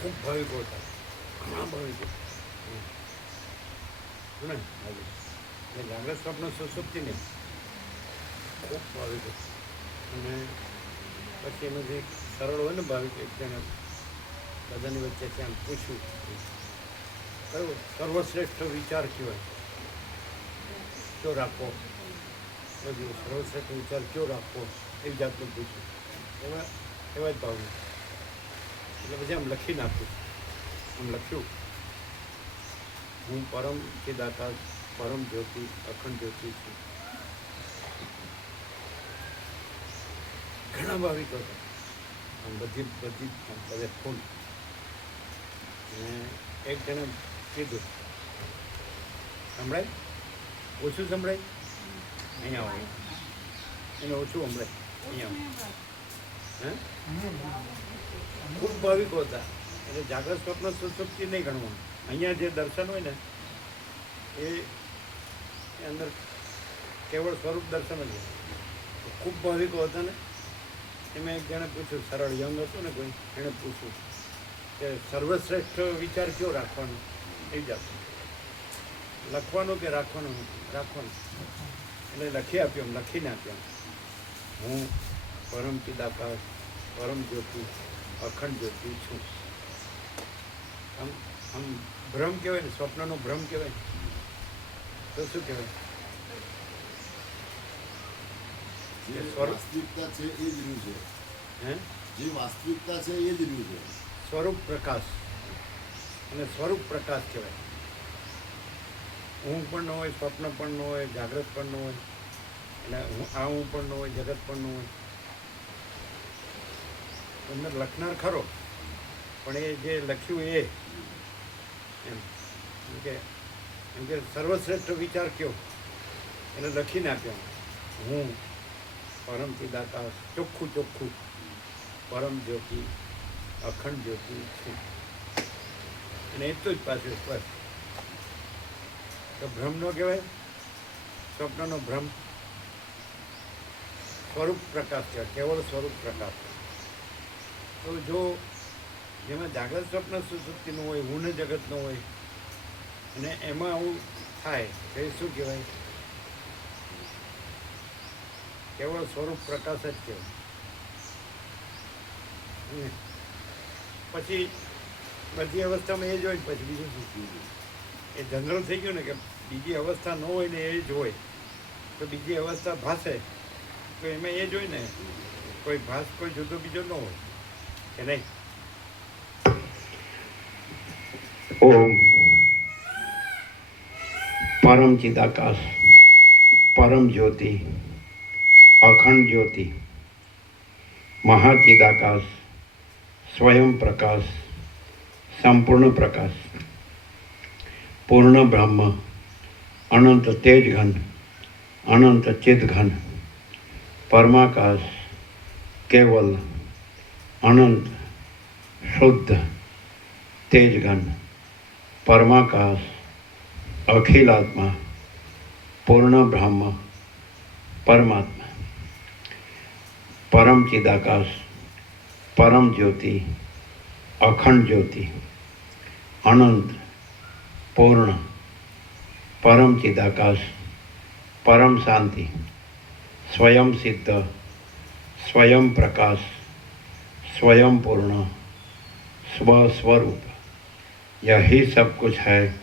ખૂબ ભાવિકો હતા, ઘણા ભાવિકો ને જાગ્રત સ્વપ્ન સુસુપ્તિને ખૂબ ભાવિકો. અને પછી એનું જે સરળ હોય ને ભાવિક એક જણે બધાની વચ્ચે ત્યાં પૂછ્યું કયો સર્વશ્રેષ્ઠ વિચાર કહેવાય, કયો રાખવો, સર્વશ્રેષ્ઠ વિચાર કયો રાખવો એવી જાતનું પૂછ્યું. એવા જ ભાવનું એટલે પછી આમ લખી નાખ્યું. આમ લખ્યું, હું પરમ ચિદાકાશ પરમ જ્યોતિ અખંડ જ્યોતિ છું. ઘણા ભાવિકો હતા, આમ બધી બધે ફૂલ. અને એક જણે કીધું, સંભળાય ઓછું સંભળાય, અહીંયા આવો, એને ઓછું સંભળાય, અહીંયા આવો. ખૂબ ભાવિકો હતા. એટલે જાગ્રત સ્વપ્ન સુસુપ્તિ નહીં ગણવાનું. અહીંયા જે દર્શન હોય ને એ અંદર કેવળ સ્વરૂપ દર્શન જ હોય. ખૂબ ભાવિકો હતા ને એમાં એક જણે પૂછ્યું, સરળ યંગ હતું ને કોઈ, એણે પૂછ્યું કે સર્વશ્રેષ્ઠ વિચાર કયો રાખવાનો, એ જ આપવું, લખવાનું કે રાખવાનું? રાખવાનું. એટલે લખી આપ્યું, એમ લખીને આપ્યું, હું પરમ ચિદાકાશ પરમ જ્યોતિ અખંડ જ્યોતિ છું. આમ આમ ભ્રમ કહેવાય ને, સ્વપ્નનો ભ્રમ કહેવાય ને, તો શું કહેવાય? જે વાસ્તવિકતા છે એ જ રહ્યું છે. હે, જે વાસ્તવિકતા છે એ જ રહ્યું છે. સ્વરૂપ પ્રકાશ. અને સ્વરૂપ પ્રકાશ કહેવાય. ઊંઘ પણ ન હોય, સ્વપ્ન પણ ન હોય, જાગ્રત પણ ન હોય, એટલે આ હું પણ ન હોય, જગત પણ ન હોય. અંદર લખનાર ખરો, પણ એ જે લખ્યું એ એમ કે સર્વશ્રેષ્ઠ વિચાર કયો એને લખીને આપ્યો, હું પરમ ચિદાકાશ ચોખ્ખું ચોખ્ખું પરમ જ્યોતિ અખંડ જ્યોતિ છું. અને એટલું જ પાછું બસ. તો ભ્રમ ન કહેવાય, સ્વપ્નનો ભ્રમ. સ્વરૂપ પ્રકાશ કહેવાય, કેવળ સ્વરૂપ પ્રકાશ. તો જો જેમાં જાગ્રત સ્વપ્ન સુસુપ્તિનું હોય, હું ને જગતનું હોય, અને એમાં આવું થાય તો એ શું કહેવાય? કેવળ સ્વરૂપ પ્રકાશ જ કહેવાય. પછી બધી અવસ્થામાં એ જ હોય, પછી બીજું શું? એ જનરલ થઈ ગયું ને કે બીજી અવસ્થા ન હોય ને એ જ હોય. તો બીજી અવસ્થા ભાસે તો એમાં એ જ હોય ને, કોઈ ભાસ કોઈ જુદો બીજો ન હોય કે નહીં? ઓમ પરમ ચિદાકાશ પરમ જ્યોતિ અખંડ જ્યોતિ મહાચિદાકાશ સ્વયં પ્રકાશ સંપૂર્ણ પ્રકાશ પૂર્ણ બ્રહ્મ અનંત તેજઘન અનંત ચિદઘન પરમાકાશ કેવલ અનંત શુદ્ધ તેજઘન પરમાકાશ અખિલાત્મા પૂર્ણ બ્રહ્મ પરમાત્મા પરમ ચિદાકાશ પરમ જ્યોતિ અખંડ જ્યોતિ અનંત પૂર્ણ પરમ ચિદાકાશ પરમ શાંતિ स्वयं सिद्ध स्वयं प्रकाश स्वयं पूर्ण स्वस्वरूप यही सब कुछ है,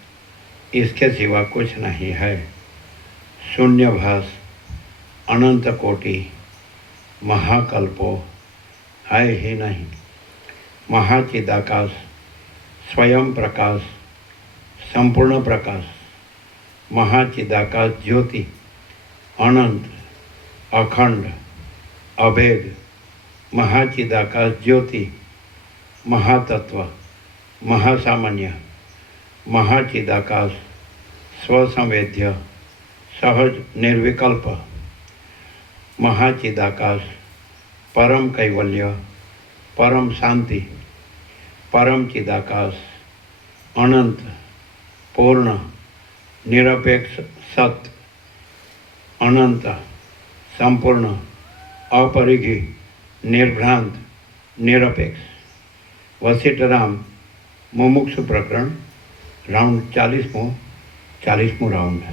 इसके सिवा कुछ नहीं है. शून्यभास अनंत कोटि महाकल्पो है ही नहीं. महाचिदाकाश स्वयं प्रकाश संपूर्ण प्रकाश महाचिदाकाश ज्योति अनंत अखंड अभेद महाचिदाकाश ज्योति महातत्व महासामान्य महाचिदाकाश स्वसंवेद्य सहज निर्विकल्प महाचिदाकाश परम कैवल्य परम शांति परम चिदाकाश अनंत पूर्ण निरपेक्ष सत्य अनंत संपूर्ण अपरिघी निर्भ्रांत निरपेक्ष वशिष्ठराम મુમુક્ષુ પ્રકરણ રાઉન્ડ 40મું રાઉન્ડ.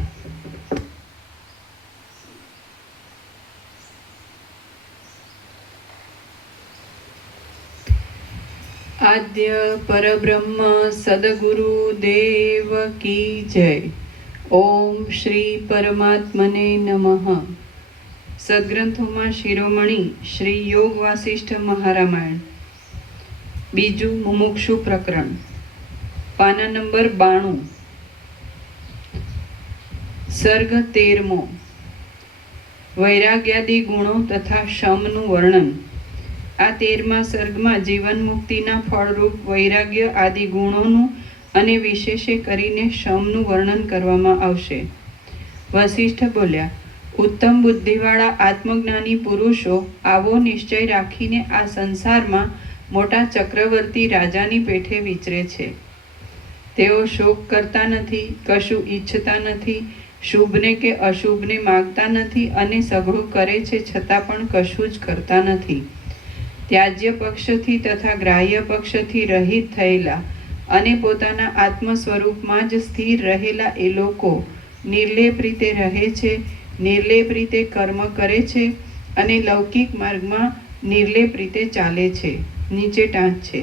આદ્ય પરબ્રહ્મ સદગુરુ દેવ કી જય. ઓમ શ્રી પરમાત્મને નમઃ. સદગ્રંથોમાં શિરોમણી શ્રી યોગ વાસિષ્ઠ મહારામાયણ, બીજું મુમુક્ષુ પ્રકરણ, પાના નંબર 92, સર્ગ 13મો. વૈરાગ્યાદિ ગુણો તથા શમનું વર્ણન. આ 13મા સર્ગમાં જીવન મુક્તિના ફળરૂપ વૈરાગ્ય આદિ ગુણોનું અને વિશેષે કરીને શમનું વર્ણન કરવામાં આવશે. વસિષ્ઠ બોલ્યા, ઉત્તમ બુદ્ધિવાળા આત્મજ્ઞાની પુરુષો આવો નિશ્ચય રાખીને આ સંસારમાં મોટા ચક્રવર્તી રાજાની પેઠે વિચરે છે. તેઓ શોક કરતા નથી, કશું ઈચ્છતા નથી, શુભને કે અશુભને માગતા નથી અને સઘળું કરે છે છતાં પણ કશું જ કરતા નથી. ત્યાજ્ય પક્ષથી તથા ગ્રાહ્ય પક્ષથી રહિત થયેલા અને પોતાના આત્મ સ્વરૂપમાં જ સ્થિર રહેલા એ લોકો નિર્લેપ રીતે રહે છે, નિર્લેપ રીતે કર્મ કરે છે અને લૌકિક માર્ગમાં નિર્લેપ રીતે ચાલે છે, નીચે ટાંચ છે.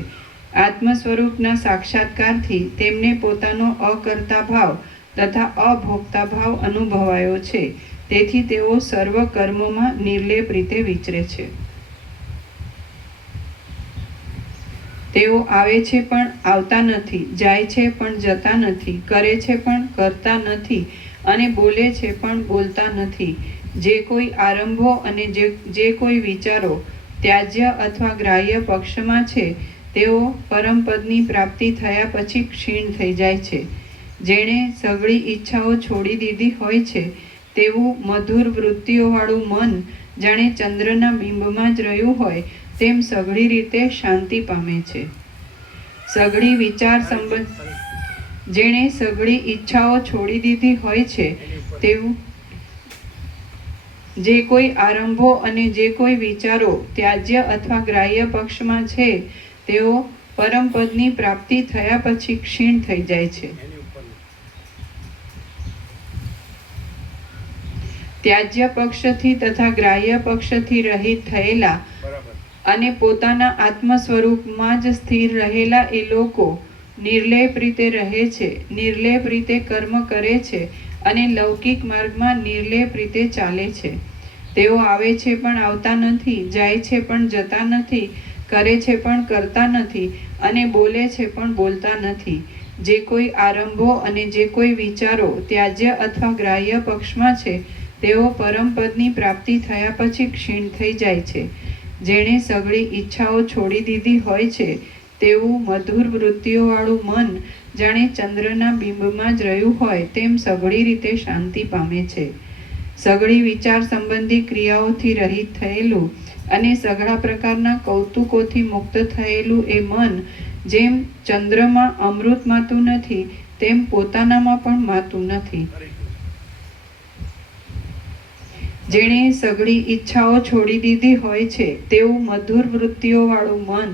આત્મ સ્વરૂપના સાક્ષાત્કારથી તેમને પોતાનો અકર્તા ભાવ તથા અભોગતા ભાવ અનુભવાયો છે. તેથી તેઓ સર્વ કર્મોમાં નિર્લેપ રીતે વિચરે છે. તેઓ આવે છે પણ આવતા નથી, જાય છે પણ જતા નથી, કરે છે પણ કરતા નથી અને બોલે છે પણ બોલતા નથી. જે કોઈ આરંભો અને જે કોઈ વિચારો ત્યાજ્ય અથવા ગ્રાહ્ય પક્ષમાં છે તેઓ પરમપદની પ્રાપ્તિ થયા પછી ક્ષીણ થઈ જાય છે. જેણે સઘળી ઈચ્છાઓ છોડી દીધી હોય છે તેવું મધુર વૃત્તિઓવાળું મન જાણે ચંદ્રના બિંબમાં જ રહ્યું હોય તેમ સઘળી રીતે શાંતિ પામે છે. સઘળી વિચાર સંબંધ જેણે સઘળી ઈચ્છાઓ છોડી દીધી હોય છે તેવું જે કોઈ આરંભો અને જે કોઈ વિચારો ત્યાજ્ય અથવા ગ્રાહ્ય પક્ષમાં છે તેઓ પરમપદની પ્રાપ્તિ થયા પછી ક્ષીણ થઈ જાય છે. ત્યાજ્ય પક્ષથી તથા ગ્રાહ્ય પક્ષથી રહિત થયેલા અને પોતાના આત્મ સ્વરૂપમાં જ સ્થિર રહેલા એ લોકો નિર્લેપ રીતે રહે છે, નિર્લેપ રીતે કર્મ કરે છે અને લૌકિક માર્ગમાં નિર્લેપ રીતે ચાલે છે. તેઓ આવે છે પણ આવતા નથી, જાય છે પણ જતા નથી, કરે છે પણ કરતા નથી અને બોલે છે પણ બોલતા નથી. જે કોઈ આરંભો અને જે કોઈ વિચારો ત્યાજ્ય અથવા ગ્રાહ્ય પક્ષમાં છે તેઓ પરમપદની પ્રાપ્તિ થયા પછી ક્ષીણ થઈ જાય છે. જેણે સઘળી ઈચ્છાઓ છોડી દીધી હોય છે તેવું મધુર વૃત્તિઓવાળું મન જાણે ચંદ્રના બિંબમાં જ રહ્યું હોય તેમ સઘળી રીતે શાંતિ પામે છે. સઘળી વિચાર સંબંધી ક્રિયાઓથી રહિત થયેલું અને સઘળા પ્રકારના કૌતુકોથી મુક્ત થયેલું એ મન જેમ ચંદ્રમાં અમૃત માતું નથી તેમ પોતાનામાં પણ માતું નથી. જેણે સઘળી ઈચ્છાઓ છોડી દીધી હોય છે તેવું મધુર વૃત્તિઓવાળું મન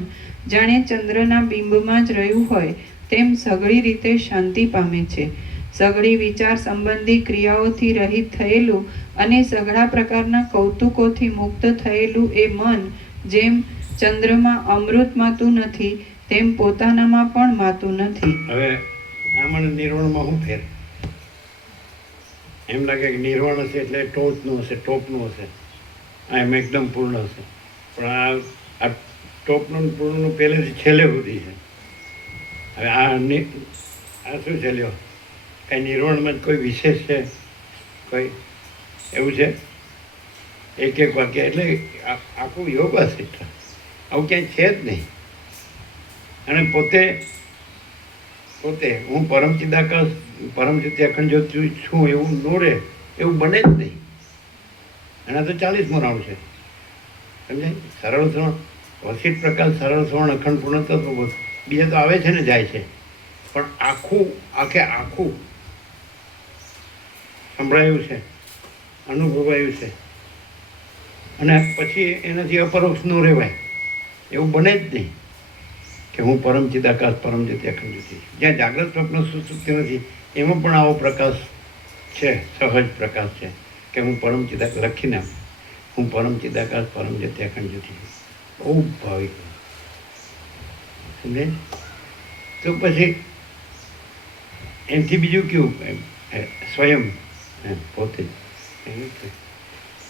જાણે ચંદ્રના બિંબમાં જ રહ્યું હોય તેમ સઘળી રીતે શાંતિ પામે છે. સઘળી વિચાર સંબંધી ક્રિયાઓથી રહિત થયેલું અને સઘળા પ્રકારના કૌતુકોથી મુક્ત થયેલું એ મન જેમ ચંદ્રમાં અમૃત માતું નથી તેમ પોતાનામાં પણ માતું નથી. હવે આમાં નિર્વાણમાં શું ફેર? એમ લાગે કે નિર્વાણ હશે એટલે ટોચનું હશે, ટોપનું હશે, આ એમ એકદમ પૂર્ણ હશે. પણ આ ટોપનું પૂર્ણનું પહેલેથી છેલ્લે સુધી છે. હવે આ શું છે લ્યો, કાંઈ નિર્વાણમાં જ કોઈ વિશેષ છે? કોઈ એવું છે? એક એક વાક્ય એટલે આખું યોગ હશે, આવું ક્યાંય છે જ નહીં. અને પોતે હું પરમચિદાકાશ પરમચિત્ત અખંડ જ્યોત છું એવું ન રહે, એવું બને જ નહીં. એના તો 40મો રાઉન્ડ છે, સમજાય? સરળ શ્રવણ, વસિષ્ઠ પ્રકાશ, સરળ શ્રવણ, અખંડ પૂર્ણ તત્વ, બીજા તો આવે છે ને જાય છે, પણ આખું સંભળાયું છે, અનુભવાયું છે અને પછી એનાથી અપરોક્ષ ન રહેવાય એવું બને જ નહીં. કે હું પરમ ચિદાકાશ પરમ જ્યોતિ અખંડ જ્યોતિ છું. જ્યાં જાગ્રત સ્વપ્ન સુસુપ્તિ નથી એમાં પણ આવો પ્રકાશ છે, સહજ પ્રકાશ છે કે હું પરમ ચિદાકાશ લખીને આપું, હું પરમ ચિદાકાશ પરમ જ્યોતિ અખંડ જ્યોતિ છું. બહુ ભાવિક સમજે. તો પછી એનાથી બીજું કેવું સ્વયં પોતે જ.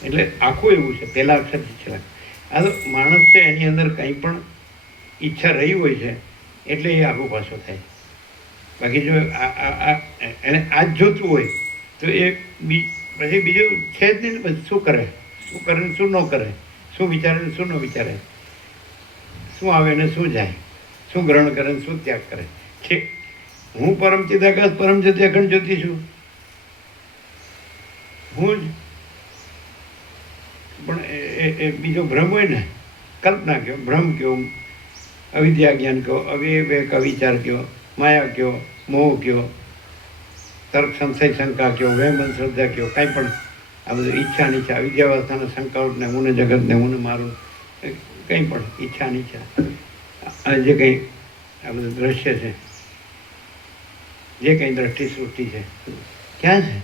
એટલે આખું એવું છે પહેલા અક્ષરથી છેલ્લા. આ તો માણસ છે એની અંદર કંઈ પણ ઈચ્છા રહી હોય છે એટલે એ આગો પાછો થાય. બાકી જો એને આ જ જોતું હોય તો એ પછી બીજું છે જ નહીં. પછી શું કરે ને શું ન કરે, શું વિચારે ને શું ન વિચારે, શું આવે ને શું જાય, શું ગ્રહણ કરે ને શું ત્યાગ કરે છે. હું પરમ ચિદાકાશ પરમ જ્યોતિ અખંડ જ્યોતિ છું. હું જ પણ એ બીજો ભ્રમ હોય ને, કલ્પના કયો, ભ્રમ કયો, અવિદ્યા જ્ઞાન કયો, અવિવેક અવિચાર કયો, માયા કયો, મોહ કયો, તર્ક સંશય શંકા કયો, વહેમ શ્રદ્ધા કયો, કાંઈ પણ આ બધું ઈચ્છા નીચા, અવિદ્યાવસ્થાના શંકાઓને હું ને જગતને હું ને મારું, કંઈ પણ ઈચ્છા નીચા, આ જે કંઈ આ બધું દ્રશ્ય છે, જે કંઈ દ્રષ્ટિ સૃષ્ટિ છે, ક્યાં છે?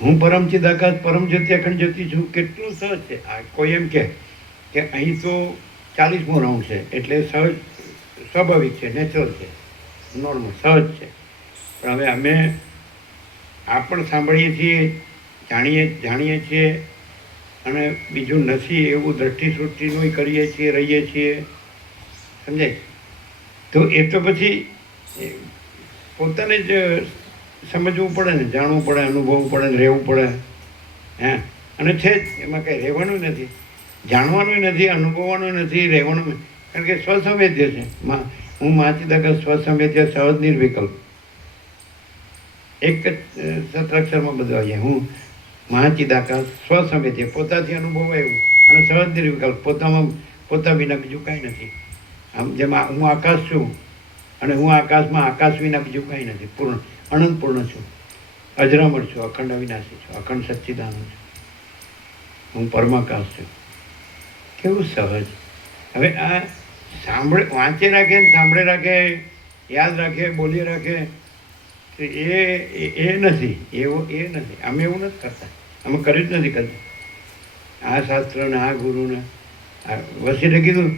હું પરમ ચિદાકાશ પરમ જ્યોતિ અખંડ જ્યોતિ છું. કેટલું સહજ છે. આ કોઈ એમ કે અહીં તો 40મો રાઉન્ડ છે એટલે સહજ સ્વાભાવિક છે, નેચરલ છે, નોર્મલ સહજ છે. પણ હવે અમે આ પણ સાંભળીએ છીએ, જાણીએ છીએ અને બીજું નથી એવું દ્રષ્ટિ સૃષ્ટિનું કરીએ છીએ, રહીએ છીએ, સમજાય? તો એ તો પછી પોતાને જ સમજવું પડે ને, જાણવું પડે, અનુભવવું પડે ને રહેવું પડે. અને છે જ એમાં કંઈ રહેવાનું નથી, જાણવાનું નથી, અનુભવવાનું નથી, રહેવાનું. કારણ કે સ્વસંવેદ્ય છે. હું મહાચિદાકાશ સ્વસંવેદ્ય સહજ નિર્વિકલ્પ, એક જ સત્રાક્ષરમાં બધું આવી જાય. હું મહાચિદાકાશ સ્વસંવેદ્ય, પોતાથી અનુભવાયું, અને સહજ નિર્વિકલ્પ, પોતા વિના બીજું કાંઈ નથી. આમ જેમ હું આકાશ છું અને હું આકાશમાં આકાશ વિના બીજું કાંઈ નથી, પૂર્ણ અનંત પૂર્ણ છું, અજરામર છું, અખંડ અવિનાશી છું, અખંડ સચ્ચિદાનંદ છું, હું પરમાકાશ છું. કેવું સહજ. હવે આ વાંચે રાખે ને સાંભળે રાખે, યાદ રાખે, બોલી રાખે, એ નથી એવો, એ નથી. અમે એવું નથી કરતા, અમે કર્યું જ નથી કરતા. આ શાસ્ત્રને આ ગુરુને આ વસીલે કીધું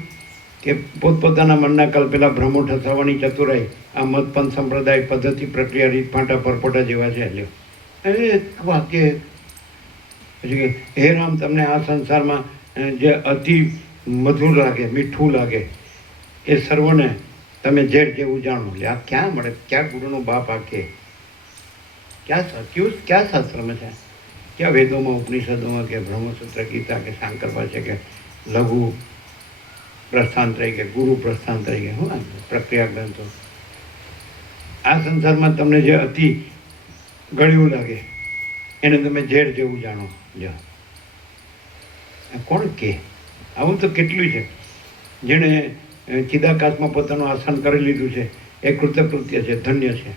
કે પોતપોતાના મનના કલ્પેલા ભ્રમો ઠસાવવાની ચતુરાઈ આ મતપંથ સંપ્રદાય પદ્ધતિ પ્રક્રિયા રીત ફાંટા પરપોટા જેવા છે. લ્યો એ વાક્ય પછી કે હે રામ, તમને આ સંસારમાં જે અતિ મધુર લાગે, મીઠું લાગે, એ સર્વને તમે ઝેર જેવું જાણો. લે આ ક્યાં મળે? ક્યાં ગુરુનો બાપ આ કે ક્યાં શાસ્ત્રમાં છે? ક્યાં વેદોમાં, ઉપનિષદોમાં કે બ્રહ્મસૂત્ર, ગીતા કે શાંકર પાસે કે લઘુ પ્રસ્થાંતરી કે ગુરુ પ્રસ્થાંતરી કે હું પ્રક્રિયા ગ્રંથો. આ સંસારમાં તમને જે અતિ ગળ્યું લાગે એને તમે ઝેર જેવું જાણો. જો કોણ કે આવું તો કેટલું છે. જેણે ચિદાકાશમાં પોતાનું આસન કરી લીધું છે એ કૃતકૃત્ય છે, ધન્ય છે.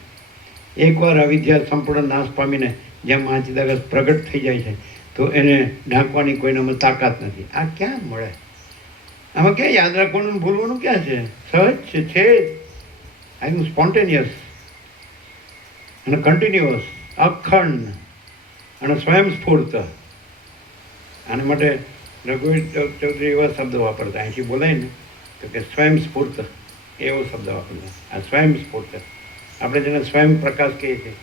એકવાર અવિદ્યા સંપૂર્ણ નાશ પામીને જ્યાં મહાચિદાકાશ પ્રગટ થઈ જાય છે તો એને ઢાંકવાની કોઈનામાં તાકાત નથી. આ ક્યાં મળે? આમાં ક્યાં યાદ રાખવાનું, ભૂલવાનું ક્યાં છે? સહજ છે. આઈ એમ સ્પોન્ટેનિયસ અને કન્ટિન્યુઅસ, અખંડ અને સ્વયંસ્ફૂર્ત. આના માટે રઘુવીર ચૌધરી એવા શબ્દો વાપરતા, અહીંથી બોલાય ને તો કે સ્વયંસ્ફૂર્ત, એવો શબ્દ વાપરતા. આ સ્વયંસ્ફૂર્ત આપણે જેને સ્વયં પ્રકાશ કહીએ છીએ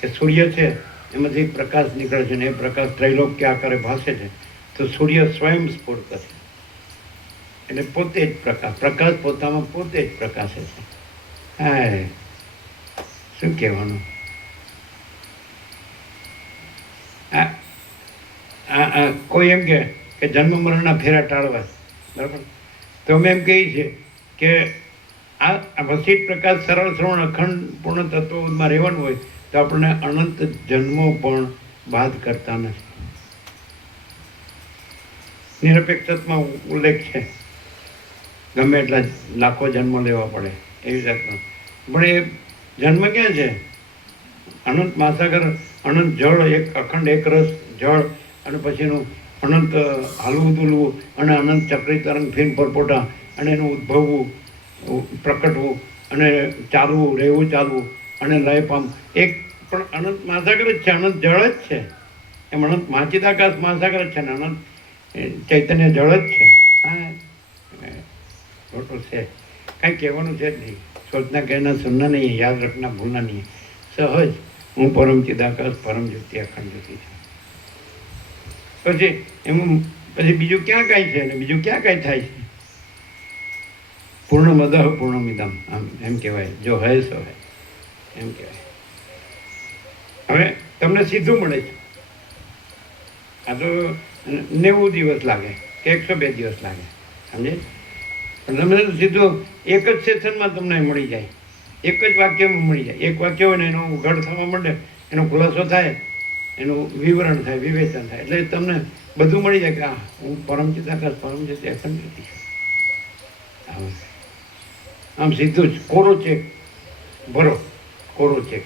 કે સૂર્ય છે એમાંથી પ્રકાશ નીકળે છે ને એ પ્રકાશ ત્રૈલોક્ય આકારે ભાસે છે. તો સૂર્ય સ્વયંસ્ફૂર્ત છે એટલે પોતે જ પ્રકાશ પોતામાં પોતે જ પ્રકાશે છે. હા, શું કહેવાનું? આ કોઈ એમ કે જન્મ મરણના ફેરા ટાળવા, બરાબર? તો અમે એમ કહીએ છીએ કે આ વસીત પ્રકાશ સરળ શ્રવણ અખંડ પૂર્ણ તત્વમાં રહેવાનું હોય તો આપણને અનંત જન્મો પણ બાદ કરતા નથી. નિરપેક્ષમાં ઉલ્લેખ છે, ગમે એટલા લાખો જન્મ લેવા પડે એવી જાતનો. પણ એ જન્મ ક્યાં છે? અનંત મહાસાગર, અનંત જળ, એક અખંડ એક રસ જળ, અને પછીનું અનંત હાલવું દુલવું અને અનંત ચક્રી તરંગ ફીન પરપોટા અને એનું ઉદ્ભવવું, પ્રકટવું અને ચાલવું, રહેવું, ચાલવું અને લય પામવું. એક પણ અનંત મહાસાગર જ છે, અનંત જળ જ છે. એમ અનંત મહાચિદાકાશ મહાસાગર જ છે ને અનંત ચૈતન્ય જળ જ છે. હા, ખોટું છે, કાંઈ કહેવાનું છે જ નહીં. સોચના કહેના સુનના નહીં, યાદ રખના ભૂલના નહીં. સહજ હું પરમ ચિદાકાશ પરમ જ્યોતિ અખંડ જ્યોતિ છું. પછી એમ પછી બીજું ક્યાં કાંઈ છે ને બીજું ક્યાં કાંઈ થાય છે? પૂર્ણ મદઃ પૂર્ણમિદમ, આમ એમ કહેવાય. જો હૈ સો હૈ, એમ કહેવાય. હવે તમને સીધું મળે છે. આ તો 90 દિવસ લાગે કે 102 દિવસ લાગે, સમજે? પણ તમને તો સીધું એક જ સેશનમાં તમને મળી જાય, એક જ વાક્યમાં મળી જાય. એક વાક્ય હોય ને એનો ઉઘાડ થવા માંડે, એનો ખુલાસો થાય, એનું વિવરણ થાય, વિવેચન થાય, એટલે તમને બધું મળી જાય કે હા, હું પરમ ચિદાકાશ પરમ જ્યોતિ અખંડ જ્યોતિ છું. આમ સીધું જ કોરો ચેક ભરો, કોરો ચેક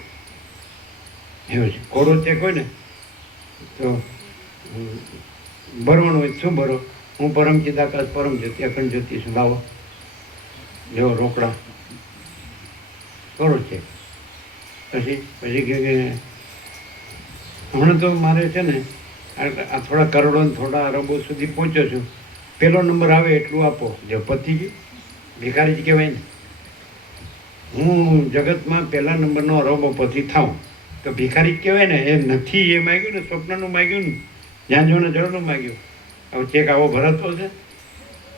એવું છે. કોરો ચેક હોય ને તો ભરવાનું હોય. શું ભરો? હું પરમ ચિદાકાશ પરમ જ્યોતિ અખંડ જ્યોતિ છું. લાવો જો રોકડા, કોરો ચેક. પછી પછી કે હમણાં તો મારે છે ને આ થોડા કરોડો ને થોડા અરબો સુધી પહોંચ્યો છું. પહેલો નંબર આવે એટલું આપો, જો પતી ગયું. ભિખારી જ કહેવાય ને. હું જગતમાં પહેલા નંબરનો અરબોપતિ થાઉં તો ભિખારી જ કહેવાય ને. એ નથી એ માગ્યું ને, સ્વપ્નનું માગ્યું ને, જ્યાં જોને જળનું માગ્યું. હવે ચેક આવો ભરાતો છે?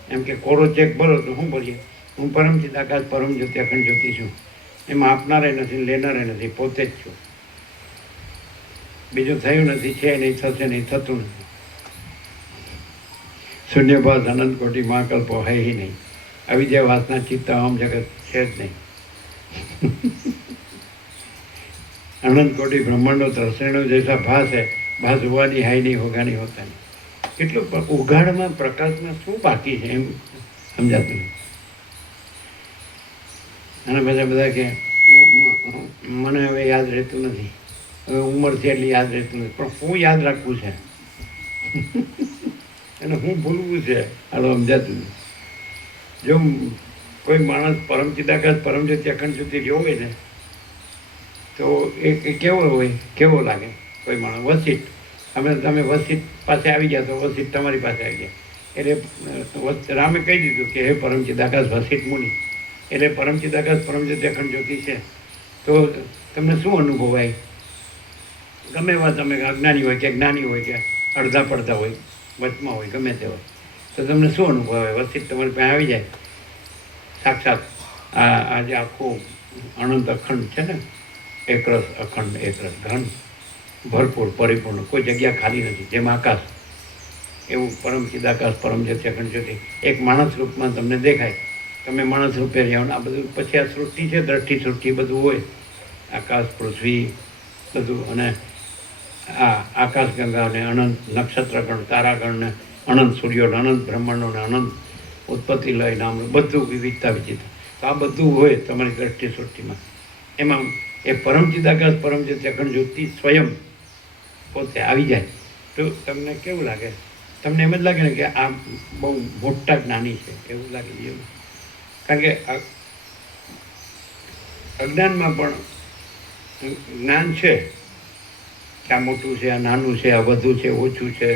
એમ કે કોરો ચેક ભરો તો શું ભરીએ? હું પરમ ચિદાકાશ પરમ જ્યોતિ અખંડ જ્યોતિ છું. એમાં આપનારે નથી, લેનારે નથી, પોતે જ છું. બીજું થયું નથી, છે નહીં, થશે નહીં, થતું નથી. શૂન્યભાસ અનંત કોટી મહાકલ્પો હૈ હિ નહીં. અવિદ્યા વાસના ચિત્ત અહમ જગત છે જ નહીં. अनंत कोटि ब्रह्मांडो तरसणो जैसा भास है, भास हुआ नहीं, हाई नहीं, होगा नहीं, होता नहीं. કેટલું ઉઘાડમાં પ્રકાશમાં શું બાકી છે એમ સમજાતું નહીં. અને બધા કે મને હવે યાદ રહેતું નથી, હવે ઉંમર છે એટલી યાદ રહેતું નથી. પણ શું યાદ રાખવું છે એને શું ભૂલવું છે આલો સમજાતું નહીં. જો કોઈ માણસ પરમ ચિદાકાશ પરમ જ્યોતિ અખંડ જ્યોતિ રહ્યો હોય ને તો એ કેવો હોય, કેવો લાગે? કોઈ માણસ વસીટ, તમે વસીટ પાસે આવી ગયા તો વસીટ તમારી પાસે આવી ગયા. એટલે રામે કહી દીધું કે હે પરમ ચિદાકાશ વસીટ મુનિ, એટલે પરમ ચિદાકાશ પરમ જ્યોતિ અખંડ જ્યોતિ છે. તો તમને શું અનુભવાય? ગમે એવા તમે અજ્ઞાની હોય કે જ્ઞાની હોય કે અડધા પડધા હોય, વચમાં હોય, ગમે તે હોય, તો તમને શું અનુભવાય? વસીટ તમારી પાસે આવી જાય સાક્ષાત. આ જે આખું અનંત અખંડ છે ને, એકરસ અખંડ, એકરસ ઘન, ભરપૂર, પરિપૂર્ણ, કોઈ જગ્યા ખાલી નથી, જેમ આકાશ એવું પરમ ચિદાકાશ પરમ જ્યોતિ અખંડ જ્યોતિ એક માણસ રૂપમાં તમને દેખાય. તમે માણસ રૂપે રહ્યા. આ બધું પછી આ સૃષ્ટિ છે, દ્રષ્ટિ સૃષ્ટિ બધું હોય, આકાશ, પૃથ્વી બધું, અને આ આકાશ ગંગા ને અનંત નક્ષત્રગણ, તારાગણ ને અનંત સૂર્યો, અનંત બ્રહ્માંડો ને અનંત ઉત્પત્તિ લય નામ બધું વિવિધતા વિચિત્ર. તો આ બધું હોય તમારી દ્રષ્ટિ સૃષ્ટિમાં. એમાં એ પરમ ચિદાકાશ પરમ જ્યોતિ અખંડ જ્યોતિ સ્વયં પોતે આવી જાય તો તમને કેવું લાગે? તમને એમ જ લાગે ને કે આ બહુ મોટા જ્ઞાની છે એવું લાગે. બીજું કારણ કે અજ્ઞાનમાં પણ જ્ઞાન છે કે આ મોટું છે, આ નાનું છે, આ વધુ છે, ઓછું છે,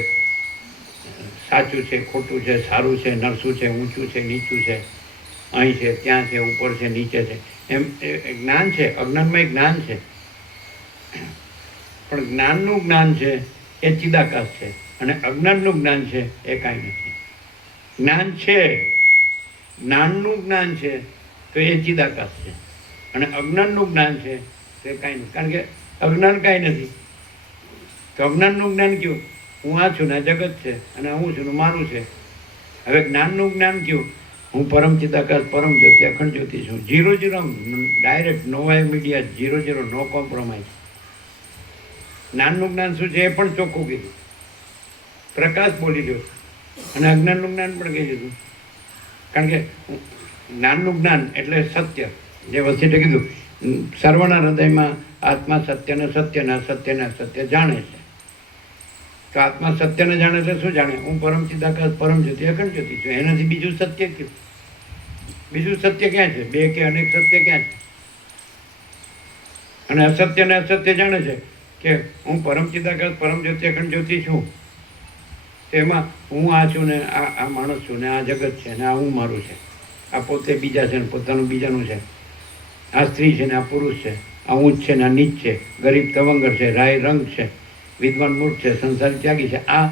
સાચું છે, ખોટું છે, સારું છે, નરસું છે, ઊંચું છે, નીચું છે, અહીં છે, ત્યાં છે, ઉપર છે, નીચે છે, એમ જ્ઞાન છે. અજ્ઞાનમાં એક જ્ઞાન છે, પણ જ્ઞાનનું જ્ઞાન છે એ ચિદાકાશ છે, અને અજ્ઞાનનું જ્ઞાન છે એ કાંઈ નથી. જ્ઞાન છે, જ્ઞાનનું જ્ઞાન છે તો એ ચિદાકાશ છે, અને અજ્ઞાનનું જ્ઞાન છે તો એ કાંઈ નથી. કારણ કે અજ્ઞાન કાંઈ નથી. તો અજ્ઞાનનું જ્ઞાન કયું? હું આ છું ને આ જગત છે, અને હું છું ને મારું છે. હવે જ્ઞાનનું જ્ઞાન કયું? હું પરમ ચિદાકાશ પરમ જ્યોતિ અખંડ જ્યોતિ છું. 0 ડાયરેક્ટ, નો વાય મીડિયા, 0 નો કોમ્પ્રોમાઇઝ. જ્ઞાનનું જ્ઞાન શું છે એ પણ ચોખ્ખું કીધું, પ્રકાશ બોલી દો, અને અજ્ઞાનનું જ્ઞાન પણ કહી દીધું. કારણ કે જ્ઞાનનું જ્ઞાન એટલે સત્ય. જે વસીઠે કીધું, સર્વના હૃદયમાં આત્મા સત્યને સત્યને સત્યને સત્ય જાણે છે. તો આત્મા સત્યને જાણે એટલે શું જાણે? હું પરમ ચિદાકાશ પરમ જ્યોતિ અખંડ જ્યોતિ છું. એનાથી બીજું સત્ય કયું? બીજું સત્ય ક્યાં છે? બે કે અનેક સત્ય ક્યાં છે? અને અસત્ય ને અસત્ય જાણે છે કે હું પરમ ચિદાકાશ પરમ જ્યોતિ અખંડ જ્યોતિ છું, એમાં હું આ છું ને આ માણસ છું ને આ જગત છે ને આ હું મારું છે, આ પોતે બીજા છે ને પોતાનું બીજાનું છે, આ સ્ત્રી છે ને આ પુરુષ છે, આ ઊંચ છે ને આ નીચ છે, ગરીબ તવંગર છે, રાય રંગ છે, વિદ્વાન મૂર્ખ છે, સંસારી ત્યાગી છે. આ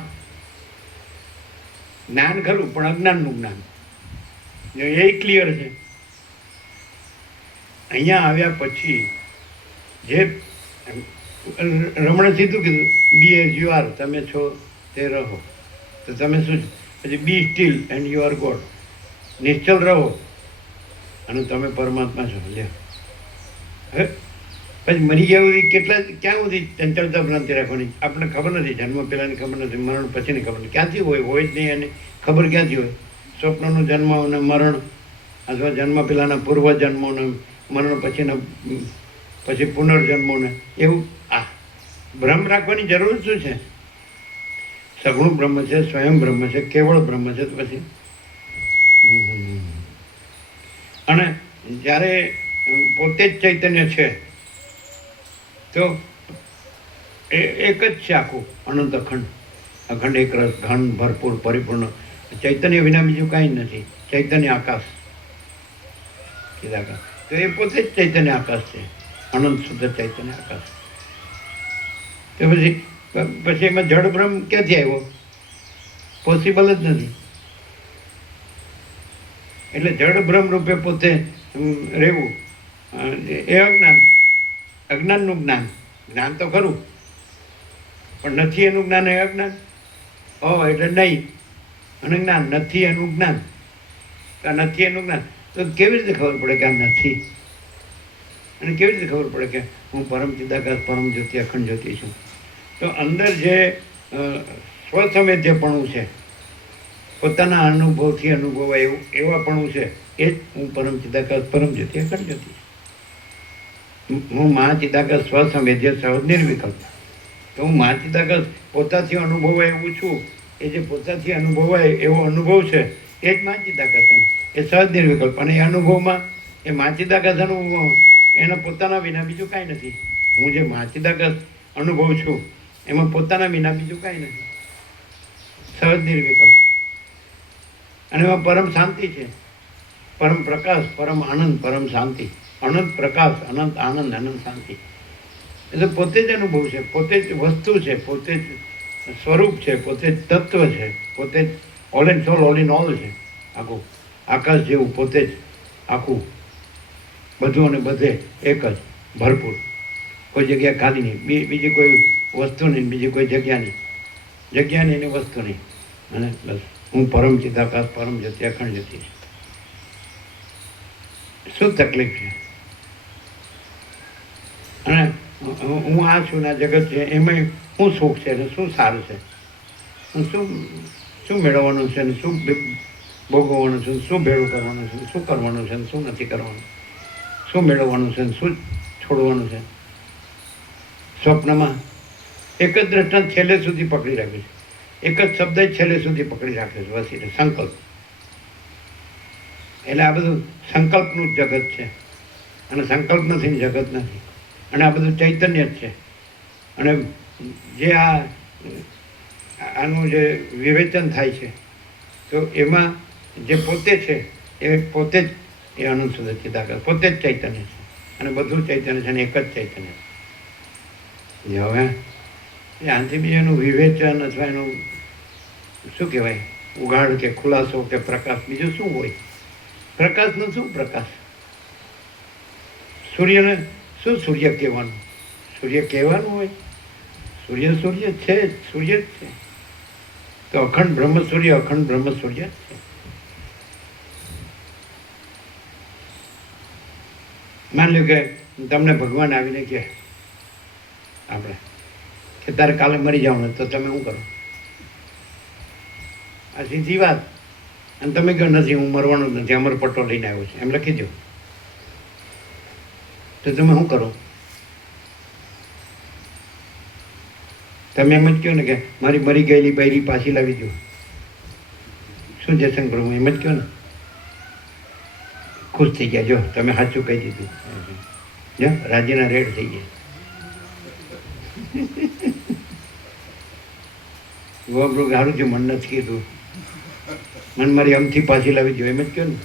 જ્ઞાન ખરું, પણ અજ્ઞાનનું જ્ઞાન એ ક્લિયર છે. અહીંયા આવ્યા પછી જે રમણે સીધું કીધું, બી એઝ યુ આર, તમે છો તે રહો. તો તમે શું છો? પછી be still and you are God, નિશ્ચલ રહો અને તમે પરમાત્મા છો. લે હવે પછી મરી ગયા સુધી કેટલા ક્યાં સુધી ચંચળતા ભ્રાંતિ રાખવાની? આપણને ખબર નથી, જન્મ પહેલાંની ખબર નથી, મરણ પછીની ખબર નથી. ક્યાંથી હોય જ નહીં. અને ખબર ક્યાંથી હોય? સ્વપ્નનું જન્મ અને મરણ, અથવા જન્મ પહેલાંના પૂર્વજન્મોને, મરણ પછીના પછી પુનર્જન્મોને, એવું આ ભ્રમ રાખવાની જરૂર શું છે? સગુણ બ્રહ્મ છે, સ્વયં બ્રહ્મ છે, કેવળ બ્રહ્મ છે. તો પછી અને જ્યારે પોતે જ ચૈતન્ય છે તો એક જ છે આખું અનંત અખંડ, અખંડ એક રસ, ઘન, ભરપૂર, પરિપૂર્ણ. ચૈતન્ય વિના બીજું કાંઈ નથી. ચૈતન્ય આકાશ કીધા, તો એ પોતે જ ચૈતન્ય આકાશ છે, અનંત શુદ્ધ ચૈતન્ય આકાશ. તો પછી એમાં જડ બ્રહ્મ ક્યાંથી આવ્યો? પોસિબલ જ નથી. એટલે જડ બ્રહ્મ રૂપે પોતે રહેવું એ અજ્ઞાન, અજ્ઞાનનું જ્ઞાન. જ્ઞાન તો ખરું, પણ નથી એનું જ્ઞાન એ અજ્ઞાન. એટલે નહીં અને જ્ઞાન, નથી એનું જ્ઞાન. આ નથી એનું જ્ઞાન તો કેવી રીતે ખબર પડે કે આ નથી? અને કેવી રીતે ખબર પડે કે હું પરમ ચિદાકાશ પરમ જ્યોતિ અખંડ જ્યોતિ છું? તો અંદર જે સ્વસંવેદ્યપણું છે, પોતાના અનુભવથી અનુભવાય એવું એવાપણું છે, એ જ હું પરમ ચિદાકાશ પરમ જ્યોતિ અખંડ જ્યોતિ છું. હું મહાચિદાકાશ સ્વસંવેદ્ય સહજ નિર્વિકલ્પ. તો હું મહાચિદાકાશ પોતાથી અનુભવાય એવું છું. એ જે પોતાથી અનુભવાય એવો અનુભવ છે એ જ મહાચિદાકાશ છે. એ સહજ નિર્વિકલ્પ. અને એ અનુભવમાં એ મહાચિદાકાશ અનુભવ એના પોતાના વિના બીજું કાંઈ નથી. હું જે મહાચિદાકાશ અનુભવ છું એમાં પોતાના વિના બીજું કાંઈ નથી. સહજ નિર્વિકલ્પ. અને એમાં પરમ શાંતિ છે, પરમ પ્રકાશ, પરમ આનંદ, પરમ શાંતિ. અનંત પ્રકાશ, અનંત આનંદ, અનંત શાંતિ. એટલે પોતે જ અનુભવ છે, પોતે જ વસ્તુ છે, પોતે જ સ્વરૂપ છે, પોતે જ તત્વ છે, પોતે જ all and soul, all in all છે. આખું આકાશ જેવું પોતે જ આખું બધું અને બધે એક જ ભરપૂર. કોઈ જગ્યા ખાલી નહીં, બીજી કોઈ વસ્તુ નહીં, બીજી કોઈ જગ્યા નહીં, જગ્યા નહીં ને વસ્તુ નહીં. અને બસ હું પરમ ચિદાકાશ પરમ જ્યોતિ અખંડ જ્યોતિ છું. શું તકલીફ છે? અને હું આ છું ને આ જગત છે, એમાં શું સુખ છે ને શું સારું છે, શું મેળવવાનું છે ને શું ભોગવવાનું છે, શું ભેળું કરવાનું છે, શું કરવાનું છે, શું નથી કરવાનું, શું મેળવવાનું છે, શું છોડવાનું છે. સ્વપ્નમાં એક જ દ્રષ્ટાંત છેલ્લે સુધી પકડી રાખે છે, એક જ શબ્દ છેલ્લે સુધી પકડી રાખે છે, વસીને સંકલ્પ. એટલે આ બધું સંકલ્પનું જ જગત છે, અને સંકલ્પ નથી ને જગત નથી, અને આ બધું ચૈતન્ય જ છે. અને જે આનું જે વિવેચન થાય છે તો એમાં જે પોતે છે એ પોતે જ એ અનંત શુદ્ધ ચિદાકાશ, પોતે જ ચૈતન્ય છે, અને બધું ચૈતન્ય છે, અને એક જ ચૈતન્ય છે. હવે આનાથી બીજાનું વિવેચન અથવા એનું શું કહેવાય, ઉઘાડ કે ખુલાસો કે પ્રકાશ બીજું શું હોય? પ્રકાશનો શું પ્રકાશ? સૂર્યને શું સૂર્ય કહેવાનું? સૂર્ય કહેવાનું હોય? સૂર્ય સૂર્ય છે જ, સૂર્ય જ છે. તો અખંડ બ્રહ્મ સૂર્ય, અખંડ બ્રહ્મ સૂર્ય જ છે. માની લો કે તમને ભગવાન આવીને કહે આપણે કે તારે કાલે મરી જવાનું, તો તમે શું કરો? આ સીધી વાત. અને તમે કહો નથી, હું મરવાનું જ નથી, અમર પટ્ટો લઈને આવ્યો છે, એમ લખી દો, તો તમે શું કરો? તમે એમ જ કહો ને કે મારી મરી ગયેલી બૈરી પાછી લાવી દો. શું જયશંકર પ્રભુ એમ જ કહો ને? ખુશ થઈ ગયા. જો તમે સાચું કહી દીધું. જો રાજીના રેડ થઈ ગયા. સારું છે, મન નથી કીધું. મન મારી આમથી પાછી લાવી દો એમ જ કહો ને.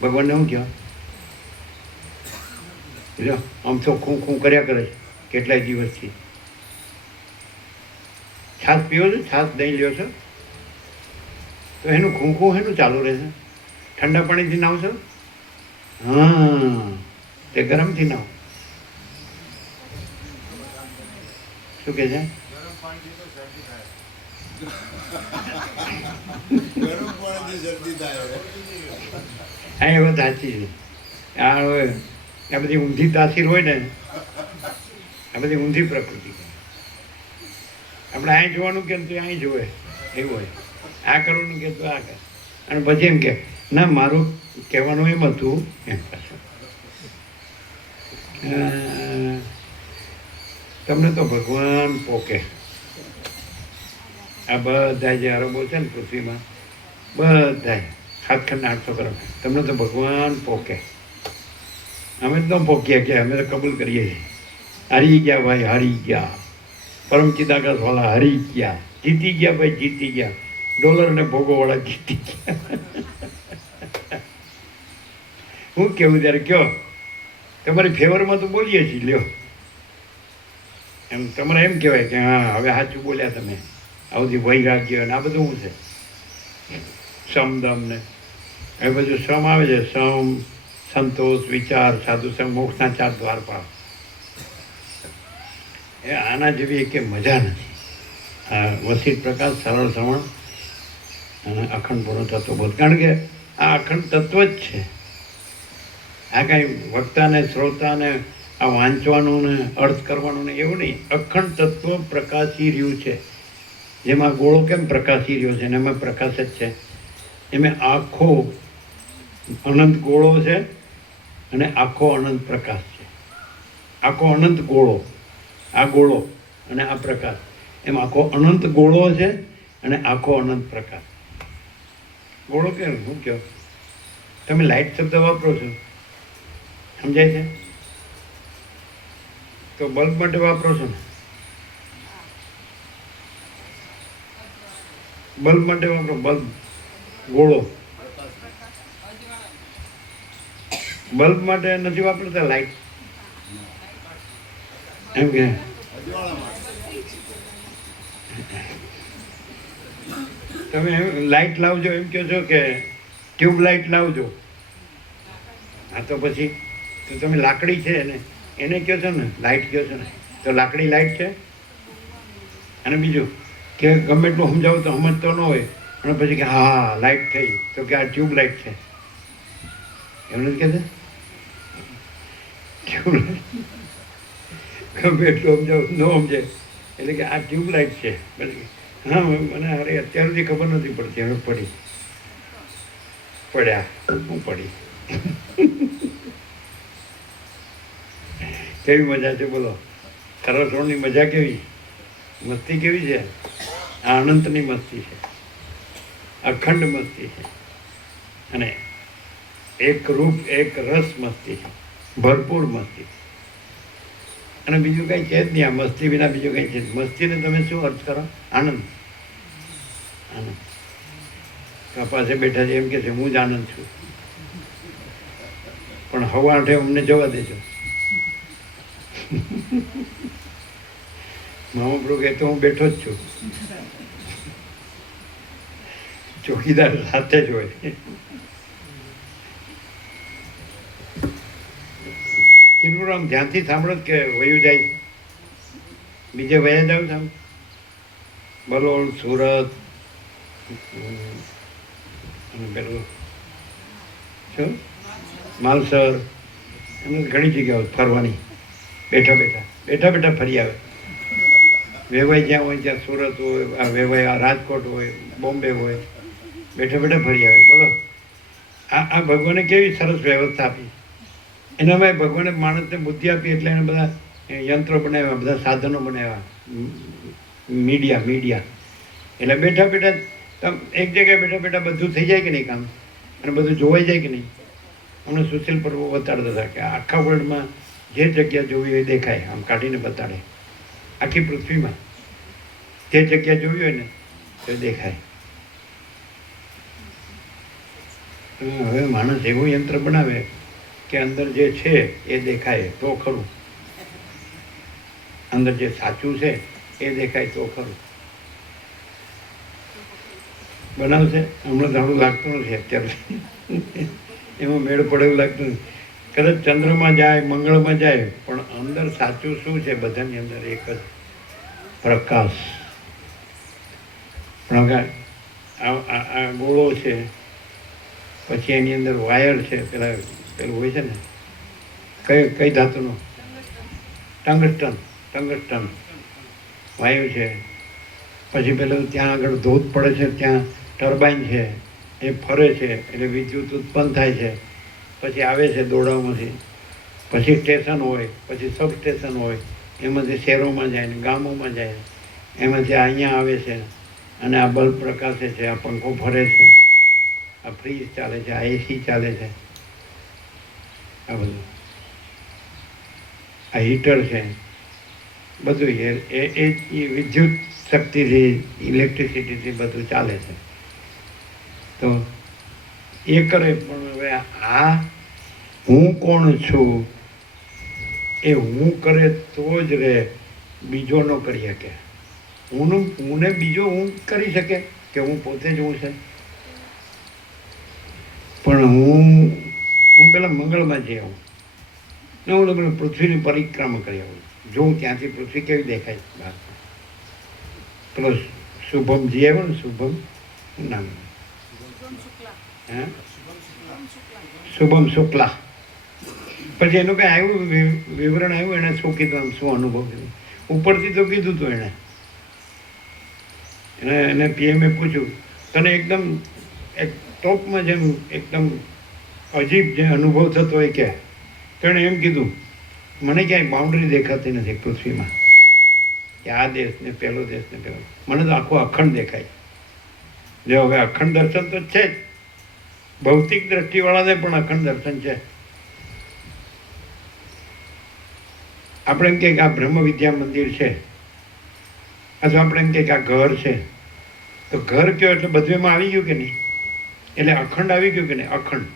ભગવાનને શું કહો? જો આમ તો ખૂં ખૂં કર્યા કરે છે કેટલાય દિવસથી. છાશ પીવો છો? છાશ દહીં લ્યો છો? તો એનું ખૂંખું એનું ચાલુ રહેશે. ઠંડા પાણીથી નાવશો? હા, તે ગરમથી નાવ. શું કહે છે? ગરમ પાણીથી શરદી થાય. હા, એ વાત સાચી છે. આ બધી ઊંધી તાસીર હોય ને, આ બધી ઊંધી પ્રકૃતિ. આપણે અહીં જોવાનું કે તું અહીં જોવે એવું હોય. આ કરવાનું કે તું આ કર. અને પછી એમ કે ના મારું કહેવાનું એમ હતું એમ પાછું. તમને તો ભગવાન પોકે. આ બધા જે અરબો છે ને પૃથ્વીમાં, બધા 7,800 કરોડ, તમને તો ભગવાન પોકે. અમે તો પોક્યા કે અમે તો કબૂલ કરીએ છીએ. હારી ગયા ભાઈ, હારી ગયા. પરમ ચિદાકાશ વાળા હારી ગયા. જીતી ગયા ભાઈ, જીતી ગયા. ડોલર ને ભોગો વાળા જીતી ગયા. હું કેવું ત્યારે કયો તમારી ફેવરમાં તો બોલીએ છીએ. લ્યો એમ તમારે એમ કહેવાય કે હા હવે સાચું બોલ્યા તમે. આવતી વૈરાગ્ય ને આ બધું શું છે? સમદમ ને એ બધું સમ આવે છે. સમ, સંતોષ, વિચાર, સાધુ સંગ, મોક્ષના 4 દ્વાર પાર. એ આના જેવી એક મજા નથી. આ વસીત પ્રકાશ, સરળ શ્રવણ અને અખંડ પૂર્ણ તત્વબોધ. કારણ કે આ અખંડ તત્વ જ છે. આ કાંઈ વક્તાને શ્રોતાને આ વાંચવાનું ને અર્થ કરવાનું ને એવું નહીં. અખંડ તત્વ પ્રકાશી રહ્યું છે. જેમાં ગોળો કેમ પ્રકાશી રહ્યો છે ને એમાં પ્રકાશ જ છે. એમાં આખો અનંત ગોળો છે અને આખો અનંત પ્રકાશ છે. આખો અનંત ગોળો, આ ગોળો અને આ પ્રકાશ, એમ આખો અનંત ગોળો છે અને આખો અનંત પ્રકાશ. ગોળો કેમ શું કહો? તમે લાઇટ શબ્દ વાપરો છો, સમજાય છે? તો બલ્બ માટે વાપરો છો ને? બલ્બ માટે વાપરો. બલ્બ ગોળો. બલ્બ માટે નથી વાપરતા લાઇટ એમ કે? તમે લાઇટ લાવજો એમ કહો છો કે ટ્યુબ લાઇટ લાવજો. હા તો પછી તો તમે લાકડી છે ને એને કહો છો ને લાઇટ કહો છો ને, તો લાકડી લાઇટ છે. અને બીજું કે ગમે એટલું સમજાવું તો સમજતો ન હોય અને પછી કે હા લાઇટ થઈ તો કે આ ટ્યુબ લાઇટ છે એમ નથી કહેતા? ટ્યુબ લાઇટ ગમે એટલું સમજાવું ન સમજે એટલે કે આ ટ્યુબ લાઇટ છે. હા મને અરે અત્યાર સુધી ખબર નથી પડતી, હવે પડ્યા હું પડી. કેવી મજા છે બોલો? સરસોની મજા કેવી, મસ્તી કેવી છે? આ અનંતની મસ્તી છે, અખંડ મસ્તી છે અને એક રૂપ એક રસ મસ્તી છે, ભરપૂર મસ્તી. અને બીજું કંઈ છે જ નહીં. આ મસ્તી વિના બીજું કંઈ છે. મસ્તીને તમે શું અર્થ કરો? આનંદ. આનંદ. પાસે બેઠા છે એમ કે છે હું જ આનંદ છું, પણ હવા આઠે અમને જવા દેજો. મહાપ્રભુ કહે તો હું બેઠો જ છું. ચોકીદાર સાથે જ હોય. કિન્નર આમ ધ્યાનથી સાંભળો કે વયું જાય, બીજે વયા જાવ સામે. બલોલ, સુરત અને પેલું શું માલસર, એમ ઘણી જગ્યાઓ ફરવાની. બેઠા બેઠા ફરી આવે. વેવાઈ જ્યાં હોય ત્યાં સુરત હોય, આ વેવાઈ આ રાજકોટ હોય, બોમ્બે હોય, બેઠા ફરી આવે. બોલો આ ભગવાને કેવી સરસ વ્યવસ્થા આપી. એનામાં ભગવાને માણસને બુદ્ધિ આપી એટલે એને બધા યંત્રો બનાવ્યા, બધા સાધનો બનાવ્યા, મીડિયા. એટલે બેઠા એક જગ્યાએ બેઠા બધું થઈ જાય કે નહીં કામ, અને બધું જોવાઈ જાય કે નહીં? અમને સુશીલ પ્રભુ બતાડતા હતા કે આખા વર્લ્ડમાં જે જગ્યા જોવી હોય એ દેખાય, આમ કાઢીને બતાડે. આખી પૃથ્વીમાં જે જગ્યા જોવી હોય ને એ દેખાય. હવે માણસ એવું યંત્ર બનાવે કે અંદર જે છે એ દેખાય તો ખરું, અંદર જે સાચું છે એ દેખાય તો ખરું. બનાવશે હમણાં ધારું લાગતું નથી અત્યારે, એમાં મેળ પડે એવું લાગતું નથી. કદાચ ચંદ્રમાં જાય, મંગળમાં જાય, પણ અંદર સાચું શું છે? બધાની અંદર એક જ પ્રકાશ. પણ આ ગોળો છે, પછી એની અંદર વાયર છે, પેલું હોય છે ને, કઈ ધાતુનો? ટંગસ્ટન વાયુ છે. પછી પેલું ત્યાં આગળ ધોધ પડે છે, ત્યાં ટર્બાઇન છે, એ ફરે છે એટલે વિદ્યુત ઉત્પન્ન થાય છે. પછી આવે છે દોડામાંથી, પછી સ્ટેશન હોય, પછી સબ સ્ટેશન હોય, એમાંથી શહેરોમાં જાય ને ગામોમાં જાય, એમાંથી અહીંયા આવે છે. અને આ બલ્બ પ્રકાશે છે, આ પંખો ફરે છે, આ ફ્રીજ ચાલે છે, આ એસી ચાલે છે, આ બધું આ હીટર છે, બધું એ વિદ્યુત શક્તિથી, ઇલેક્ટ્રિસિટીથી બધું ચાલે છે. તો એ કરે, પણ હવે આ હું કોણ છું એ હું કરે તો જ રહે, બીજો ન કરી શકે. હુંને બીજો હું કરી શકે કે હું પોતે જ હું છે? પણ હું પેલા મંગળમાં જઈ આવું ને હું પેલા પૃથ્વીની પરિક્રમા કરી આવું, જોઉં ત્યાંથી પૃથ્વી કેવી દેખાય બહાર. પેલો શુભમ જી આવ્યો ને, શુભમ નામ, હા, શુભમ શુક્લા. પછી એનું કંઈ આવ્યું વિવરણ આવ્યું, એણે શું કીધું, શું અનુભવ કીધું, ઉપરથી તો કીધું હતું એને પીએમએ પૂછ્યું, તને એકદમ એક ટોપમાં જેમ એકદમ અજીબ જે અનુભવ થતો હોય કે, તો એણે એમ કીધું, મને ક્યાંય બાઉન્ડ્રી દેખાતી નથી પૃથ્વીમાં કે આ દેશ ને પેલો દેશ ને પેલો, મને તો આખો અખંડ દેખાય. જો હવે અખંડ દર્શન તો છે જ, ભૌતિક દ્રષ્ટિવાળાને પણ અખંડ દર્શન છે. આપણે એમ કહીએ કે આ બ્રહ્મ વિદ્યા મંદિર છે, અથવા આપણે એમ કહીએ કે આ ઘર છે, તો ઘર કયો એટલે બધું એમાં આવી ગયું કે નહીં? એટલે અખંડ આવી ગયું કે નહીં? અખંડ.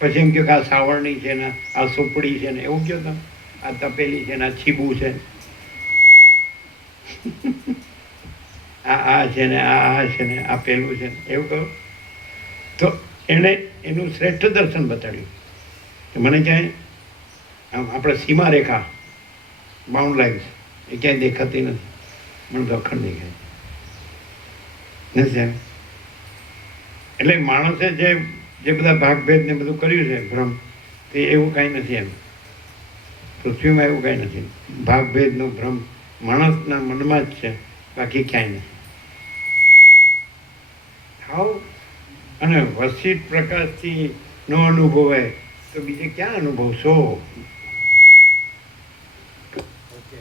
પછી એમ કહ્યું કે આ સાવરણી છે ને, આ સુપડી છે ને, એવું કહો તમે, આ તપેલી છે ને, આ છીબું છે, આ છે ને, આ છે ને, આ પેલું છે ને, એવું કહો. તો એણે એનું શ્રેષ્ઠ દર્શન બતાડ્યું કે મને ક્યાંય આપણે સીમા રેખા, બાઉન્ડ લાઇન્સ, એ ક્યાંય દેખાતી નથી, મને તો અખંડ દેખાય નથી. એટલે માણસે જે બધા ભાગભેદ ને બધું કર્યું છે ભ્રમ, તે એવું કાંઈ નથી. એમ પૃથ્વીમાં એવું કાંઈ નથી. ભાગભેદનો ભ્રમ માણસના મનમાં જ છે, બાકી ક્યાંય નથી. હાવ અને વસિત પ્રકાશથી નો અનુભવ હોય તો બીજે ક્યાં અનુભવશો? ઓકે,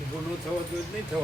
ઊભો ન થવા તો જ નહીં થવાનું.